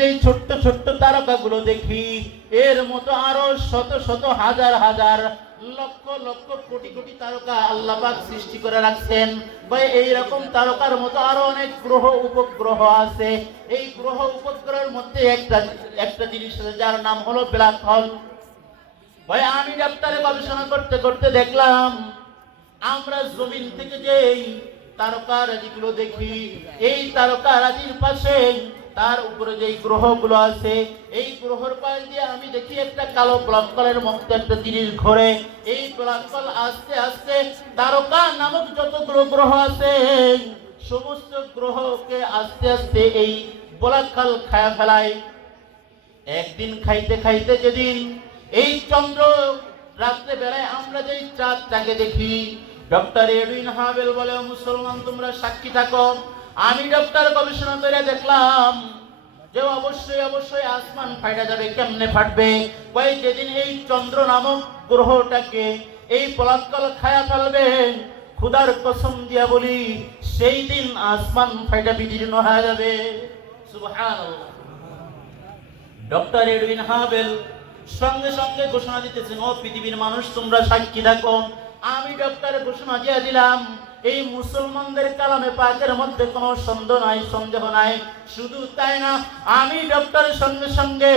যে ছোট্ট ছোট্ট তারকাগুলো দেখি। এর মতো আরও শত শত হাজার হাজার লক্ষ লক্ষ কোটি কোটি তারকা আল্লাপাক সৃষ্টি করে রাখছেন। ভাই এই রকম তারকার মতো আরও অনেক গ্রহ উপগ্রহ আছে। এই গ্রহ উপগ্রহের মধ্যে একটা একটা জিনিস আছে, যার নাম হলো ব্ল্যাক হোল। ভাই, আমি ডাক্তারে গবেষণা করতে করতে দেখলাম, আমরা জমিন থেকে যেই তারকারাজিগুলো দেখি। এই তারকারাজির পাশে তার উপরে যেই গ্রহগুলো আছে, এই গ্রহের পাশ দিয়ে আমি দেখি একটা কালো ব্ল্যাক কলের মধ্যে একটা জিনিস ঘোরে। এই ব্ল্যাক কল আস্তে আস্তে তারকা নামক যতগুলো গ্রহ আছে, সমস্ত গ্রহকে আস্তে আস্তে এই ব্ল্যাক কল খায়া ফেলায়। একদিন খাইতে খাইতে যেদিন এই চন্দ্র রাত্রে বেলায় আমরা যেই চাঁদটাকে দেখি ডক্টর এডুইন হাবেল বলে মুসলমান, তোমরা সাক্ষী থাকো। আমি ডক্টর গবেষণা করে দেখলাম যে অবশ্যই অবশ্যই আসমান ফাইটা যাবে, কেমনে ফাটবে? কই যেদিন এই চন্দ্র নামক গ্রহটাকে এই পলাৎকল খায়া ফেলবে খুদার কসম দিয়া বলি, সেই দিন আসমান ফাইটা বিদীর্ণ হয়ে যাবে। ডক্টর এডউইন হাবেল সঙ্গে সঙ্গে ঘোষণা দিতেছেন, ও পৃথিবীর মানুষ, তোমরা সাক্ষী থাকো। আমি ডক্টর ঘোষণা দিয়ে দিলাম, এই মুসলমানদের কালামে পাকের মধ্যে কোনো সন্দেহ নাই সন্দেহ নাই। শুধু তাই না, আমি ডক্টর সঙ্গে সঙ্গে,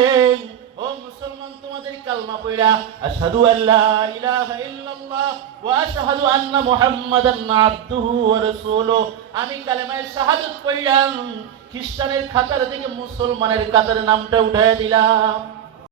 ও মুসলমান, তোমাদের কালমা পড়া, আশহাদু আল্লা ইলাহা ইল্লাল্লাহ ওয়া আশহাদু আন্না মুহাম্মাদান আবদুহু ওয়া রাসূলুহু। আমি কালেমায় শাহাদাত পড়লাম, খ্রিস্টানের খাতার থেকে মুসলমানের কাতার নামটা উঠায় দিলাম।